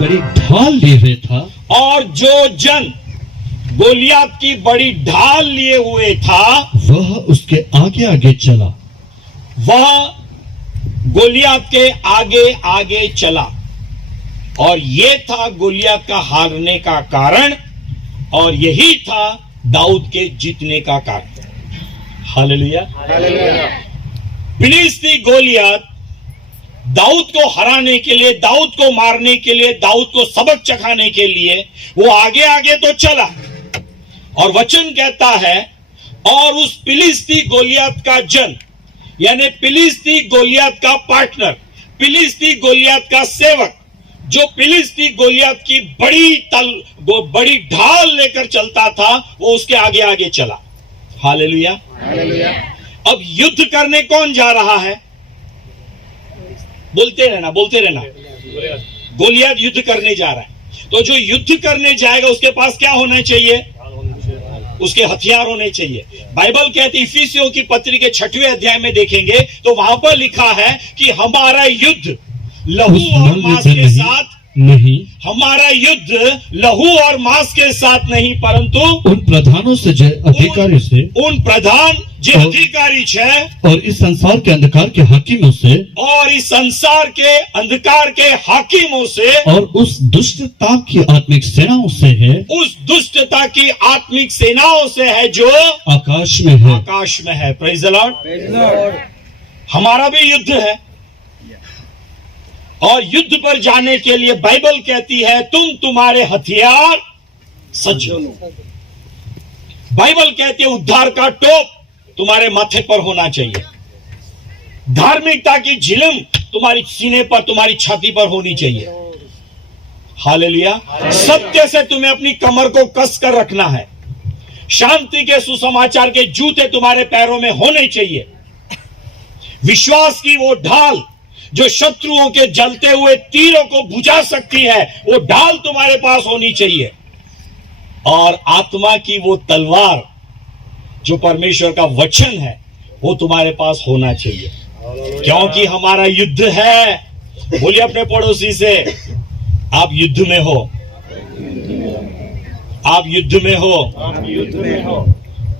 बड़ी ढाल लिए हुए था, और जो जन गोलियत की बड़ी ढाल लिए हुए था वह उसके आगे आगे चला। वह गोलियत के आगे आगे चला, और ये था गोलियत का हारने का कारण, और यही था दाऊद के जीतने का कारण। हालेलुया। फिलिस्ती गोलियत दाऊद को हराने के लिए, दाऊद को मारने के लिए, दाऊद को सबक चखाने के लिए वो आगे आगे तो चला, और वचन कहता है और उस फिलिस्ती गोलियत का जन, यानी फिलिस्ती गोलियत का पार्टनर, फिलिस्ती गोलियत का सेवक, जो फिलिस्ती गोलियत की बड़ी ढाल लेकर चलता था, वो उसके आगे आगे चला। हालेलुया। अब युद्ध करने कौन जा रहा है? बोलते रहना, बोलते रहना। गोलियत युद्ध करने जा रहा है। तो जो युद्ध करने जाएगा उसके पास क्या होना चाहिए? उसके हथियार होने चाहिए। बाइबल कहती, इफिसियों की पत्री के 6वें अध्याय में देखेंगे तो वहां पर लिखा है कि हमारा युद्ध लहू और मांस के साथ नहीं, हमारा युद्ध लहू और मांस के साथ नहीं, परंतु उन प्रधानों से, अधिकारी से, उन प्रधान जे अधिकारी है, और इस संसार के अंधकार के हाकिमों से, और इस संसार के अंधकार के हाकिमों से, और उस दुष्टता की आत्मिक सेनाओं से है, उस दुष्टता की आत्मिक सेनाओं से है जो आकाश में है। आकाश में है। Praise the Lord. हमारा भी युद्ध है, और युद्ध पर जाने के लिए बाइबल कहती है तुम्हारे हथियार सज्जो। बाइबल कहती है उद्धार का टोप तुम्हारे माथे पर होना चाहिए, धार्मिकता की झिलम तुम्हारी सीने पर, तुम्हारी छाती पर होनी चाहिए। हालेलुया। सत्य से तुम्हें अपनी कमर को कस कर रखना है। शांति के सुसमाचार के जूते तुम्हारे पैरों में होने चाहिए। विश्वास की वो ढाल जो शत्रुओं के जलते हुए तीरों को बुझा सकती है, वो ढाल तुम्हारे पास होनी चाहिए। और आत्मा की वो तलवार जो परमेश्वर का वचन है, वो तुम्हारे पास होना चाहिए, क्योंकि हमारा युद्ध है। बोलिए अपने पड़ोसी से, आप युद्ध में हो, आप युद्ध में हो, आप युद्ध में हो।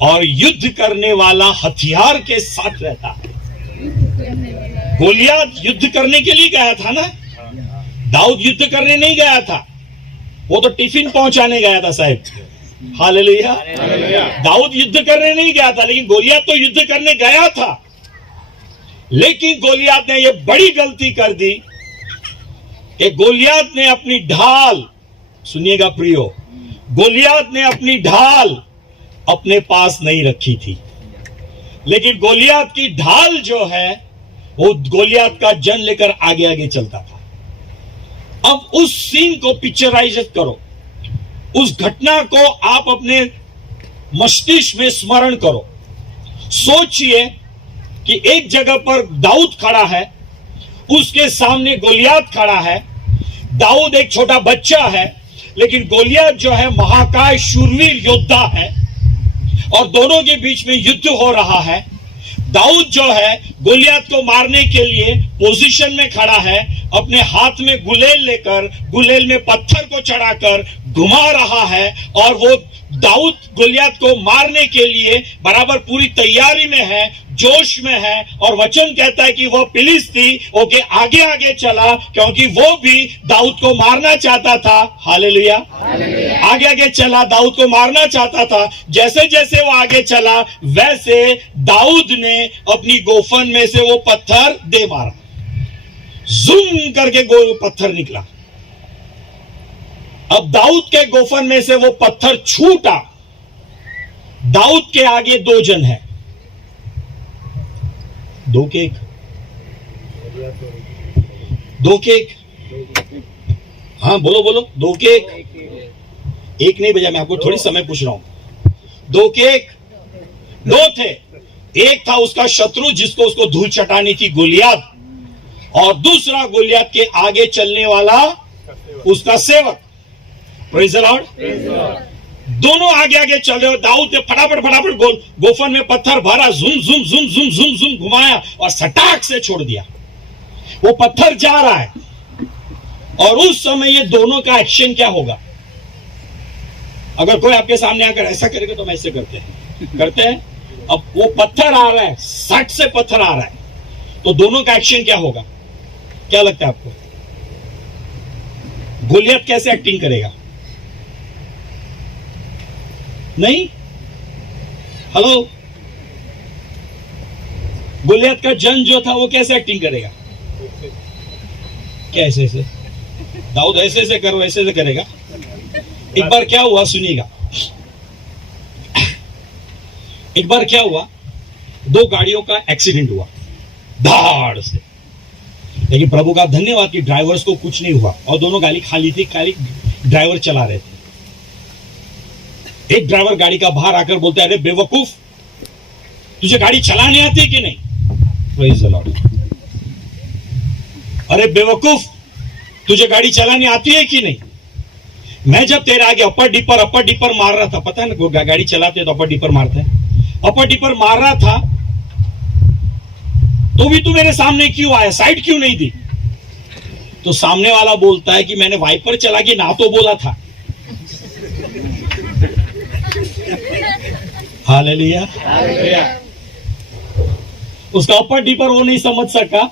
और युद्ध करने वाला हथियार के साथ रहता है। गोलियत युद्ध करने के लिए गया था ना, दाऊद युद्ध करने नहीं गया था, वो तो टिफिन पहुंचाने गया था साहब। हालेलुया। दाऊद युद्ध करने नहीं गया था, लेकिन गोलियत तो युद्ध करने गया था। लेकिन गोलियत ने ये बड़ी गलती कर दी कि गोलियत ने अपनी ढाल, सुनिएगा प्रियो, गोलियत ने अपनी ढाल अपने पास नहीं रखी थी। लेकिन गोलियत की ढाल जो है, वो गोलियत का जन लेकर आगे आगे चलता था। अब उस सीन को पिक्चराइज करो, उस घटना को आप अपने मस्तिष्क में स्मरण करो। सोचिए कि एक जगह पर दाऊद खड़ा है, उसके सामने गोलियत खड़ा है। दाऊद एक छोटा बच्चा है, लेकिन गोलियत जो है महाकाय शूरवीर योद्धा है, और दोनों के बीच में युद्ध हो रहा है। दाऊद जो है गोलियत को मारने के लिए पोजीशन में खड़ा है, अपने हाथ में गुलेल लेकर, गुलेल में पत्थर को चढ़ाकर घुमा रहा है, और वो दाऊद गोलियत को मारने के लिए बराबर पूरी तैयारी में है, जोश में है। और वचन कहता है कि वो फिलिस्ती ओके आगे आगे चला, क्योंकि वो भी दाऊद को मारना चाहता था। हालेलुया। आगे आगे चला, दाऊद को मारना चाहता था। जैसे जैसे वो आगे चला, वैसे दाऊद ने अपनी गोफन में से वो पत्थर दे मारा, जूम करके पत्थर निकला। अब दाऊद के गोफन में से वो पत्थर छूटा। दाऊद के आगे दो जन है, दो के एक, दो के एक, हाँ बोलो बोलो, दो के एक नहीं बजा, मैं आपको थोड़ी समय पूछ रहा हूं। दो के एक, दो थे। एक था उसका शत्रु जिसको उसको धूल चटानी थी, गोलियत, और दूसरा गोलियत के आगे चलने वाला उसका सेवक। Praise the Lord. दोनों आगे आगे चल रहे हो। दाऊद ने फटाफट फटाफट गोफन में पत्थर भरा, झुम झुम झुम झुम झुम झुम घुमाया और सटाक से छोड़ दिया। वो पत्थर जा रहा है, और उस समय ये दोनों का एक्शन क्या होगा? अगर कोई आपके सामने आकर ऐसा करेगा तो हम ऐसे करते हैं। अब वो पत्थर आ रहा है, 60 से पत्थर आ रहा है, तो दोनों का एक्शन क्या होगा? क्या लगता है आपको? गोलियत कैसे एक्टिंग करेगा? नहीं? हेलो, गोलियत का जन जो था वो कैसे एक्टिंग करेगा? कैसे ऐसे? दाऊद ऐसे ऐसे करो, ऐसे ऐसे करेगा। एक बार क्या हुआ सुनिएगा। एक बार क्या हुआ, 2 गाड़ियों का एक्सीडेंट हुआ धाड़ से, लेकिन प्रभु का धन्यवाद कि ड्राइवर्स को कुछ नहीं हुआ और दोनों गाड़ी खाली थी, खाली ड्राइवर चला रहे थे। एक ड्राइवर गाड़ी का बाहर आकर बोलता है, अरे बेवकूफ, तुझे गाड़ी चलाने आती है कि नहीं? Praise the Lord. अरे बेवकूफ, तुझे गाड़ी चलानी आती है कि नहीं? मैं जब तेरे आगे अपर डिपर मार रहा था, पता है ना गाड़ी चलाते हैं तो अपर डिपर मारते हैं, अपर डिपर मार रहा था तो भी तू मेरे सामने क्यों आया, साइड क्यों नहीं दी? तो सामने वाला बोलता है कि मैंने वाइपर चला के ना तो बोला था। हालेलुया। उसका अपर डिपर वो नहीं समझ सका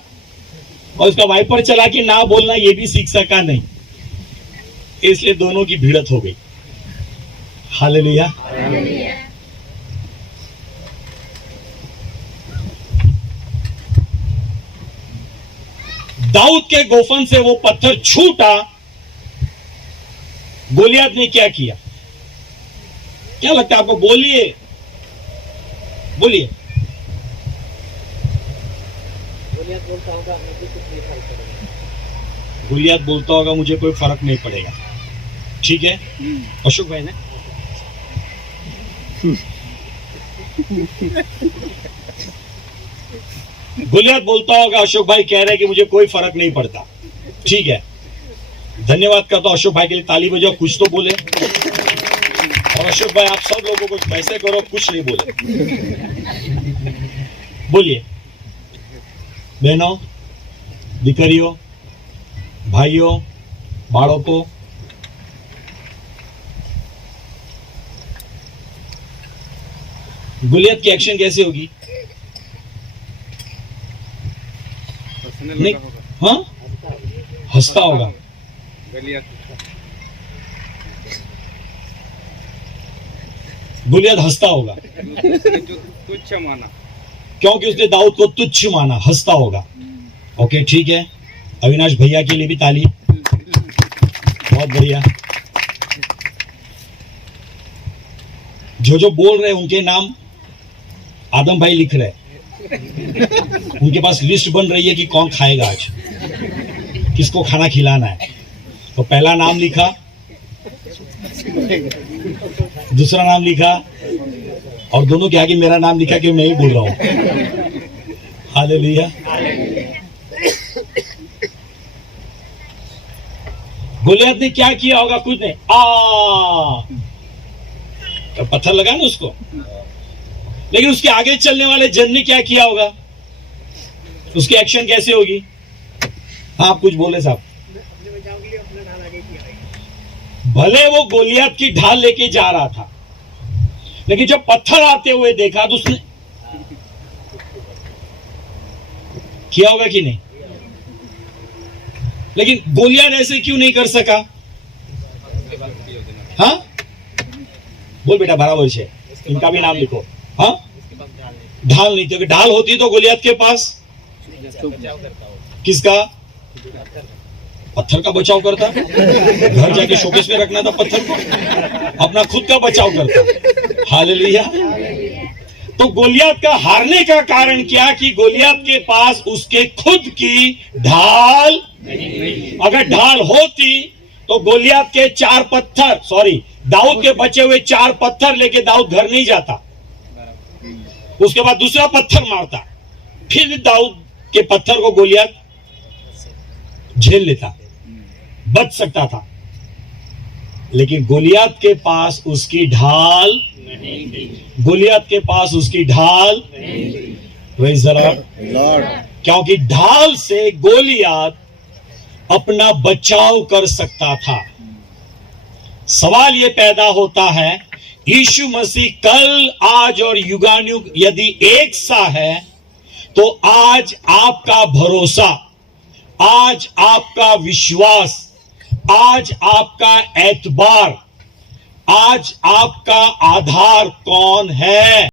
और उसका वाइपर चला के ना बोलना ये भी सीख सका नहीं, इसलिए दोनों की भिड़त हो गई। हालेलुया। दाऊद के गोफन से वो पत्थर छूटा, गोलियत ने क्या किया? क्या लगता है आपको? बोलिए बोलिए। गोलियत बोलता होगा मुझे कोई फर्क नहीं पड़ेगा। ठीक है अशोक भाई ने गोलियत बोलता होगा, अशोक भाई कह रहे हैं कि मुझे कोई फर्क नहीं पड़ता। ठीक है, धन्यवाद करता हूं अशोक भाई के लिए, ताली बजाओ, कुछ तो बोले। और अशोक भाई आप सब लोगों को पैसे करो, कुछ नहीं बोले। बोलिए बहनों, दीकरियों, भाइयों, बाळको, गोलियत की एक्शन कैसे होगी? नहीं, हाँ, हंसता होगा। गोलियत हंसता होगा तुच्छ माना, क्योंकि उसने दाऊद को तुच्छ माना, हंसता होगा। ओके ठीक है, अविनाश भैया के लिए भी ताली, बहुत बढ़िया। जो बोल रहे हैं उनके नाम आदम भाई लिख रहे हैं, उनके पास लिस्ट बन रही है कि कौन खाएगा आज, किसको खाना खिलाना है। तो पहला नाम लिखा, दूसरा नाम लिखा, और दोनों के आगे मेरा नाम लिखा कि मैं ही बोल रहा हूं। हालेलुया। गोलियत ने क्या किया होगा? कुछ नहीं, तो पत्थर लगा ना उसको, लेकिन उसके आगे चलने वाले जन ने क्या किया होगा? उसकी एक्शन कैसे होगी? हाँ आप कुछ बोले साहब। भले वो गोलियत की ढाल लेके जा रहा था, लेकिन जब पत्थर आते हुए देखा तो उसने किया होगा कि नहीं? लेकिन गोलियत ऐसे क्यों नहीं कर सका? हाँ बोल बेटा, बराबर है, इनका भी नाम लिखो। हाँ, ढाल नहीं थी, ढाल होती तो गोलियत के पास किसका? पत्थर का बचाव करता, घर जाके शोकेस में रखना था पत्थर को, अपना खुद का बचाव करता। हालेलुया। तो गोलियत का हारने का कारण क्या? कि गोलियत के पास उसके खुद की ढाल, अगर ढाल होती तो गोलियत के 4 पत्थर, दाऊद के बचे हुए 4 पत्थर लेके दाऊद घर नहीं जाता, उसके बाद दूसरा पत्थर मारता, फिर दाऊद के पत्थर को गोलियत झेल लेता, बच सकता था। लेकिन गोलियत के पास उसकी ढाल नहीं, गोलियत के पास उसकी ढाल प्रेज़ द लॉर्ड, क्योंकि ढाल से गोलियत अपना बचाव कर सकता था। सवाल यह पैदा होता है, यीशु मसीह कल, आज और युगानुयुग यदि एक सा है, तो आज आपका भरोसा, आज आपका विश्वास, आज आपका एतबार, आज आपका आधार कौन है?